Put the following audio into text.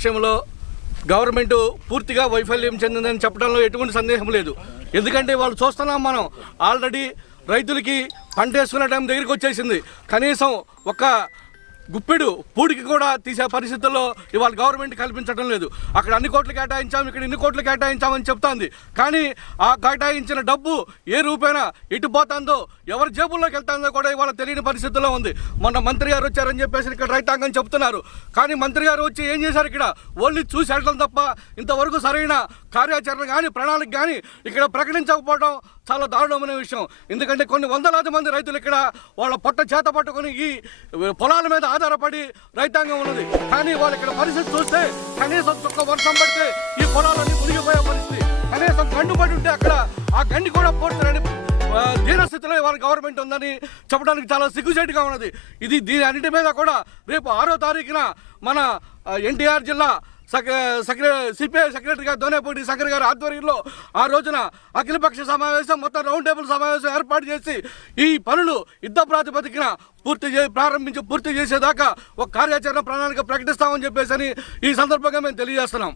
విషయంలో గవర్నమెంట్ పూర్తిగా వైఫల్యం చెందిందని చెప్పడంలో ఎటువంటి సందేహం లేదు. ఎందుకంటే వాళ్ళు చూస్తున్నాం మనం. ఆల్రెడీ రైతులకి పంట వేసుకునే టైం దగ్గరికి వచ్చేసింది. కనీసం ఒక గుప్పెడు పూడికి కూడా తీసే పరిస్థితుల్లో ఇవాళ గవర్నమెంట్ కల్పించడం లేదు. అక్కడ అన్ని కోట్లు కేటాయించాం ఇక్కడ ఇన్ని కోట్లు కేటాయించామని చెప్తాంది. కానీ ఆ కేటాయించిన డబ్బు ఏ రూపేనా ఎటు పోతుందో ఎవరి జేబుల్లోకి వెళ్తుందో కూడా ఇవాళ తెలియని పరిస్థితుల్లో ఉంది. మొన్న మంత్రి గారు వచ్చారని చెప్పేసి ఇక్కడ రైతాంగం చెప్తున్నారు. కానీ మంత్రి గారు వచ్చి ఏం చేశారు ఇక్కడ? ఓన్లీ చూసి వెళ్ళడం తప్ప ఇంతవరకు సరైన కార్యాచరణ కానీ ప్రణాళిక కానీ ఇక్కడ ప్రకటించకపోవడం చాలా దారుణమైన విషయం. ఎందుకంటే కొన్ని వందలాది మంది రైతులు ఇక్కడ వాళ్ళ పొట్ట చేత పట్టుకొని ఈ పొలాల మీద ఆధారపడి రైతాంగం ఉన్నది. కానీ వాళ్ళు ఇక్కడ పరిస్థితి చూస్తే కనీసం చుక్క వర్షం పడితే ఈ పొలాలన్నీ మునిగిపోయే పరిస్థితి. కనీసం గండు పడి ఉంటే అక్కడ ఆ గండి కూడా పోతుందని దీనస్థితిలో ఇవాళ గవర్నమెంట్ ఉందని చెప్పడానికి చాలా సిగ్గుచేటుగా ఉన్నది. ఇది దీని అన్నిటి మీద కూడా రేపు ఆరో తారీఖున మన ఎన్టీఆర్ జిల్లా సిపిఐ సెక్రటరీగా దోనేపూడి శంకర్ గారు ఆధ్వర్యంలో ఆ రోజున అఖిలపక్ష సమావేశం మొత్తం రౌండ్ టేబుల్ సమావేశం ఏర్పాటు చేసి ఈ పనులు యుద్ధ ప్రాతిపదికన పూర్తి చే ప్రారంభించి పూర్తి చేసేదాకా ఒక కార్యాచరణ ప్రణాళిక ప్రకటిస్తామని చెప్పేసి ఈ సందర్భంగా మేము తెలియజేస్తున్నాం.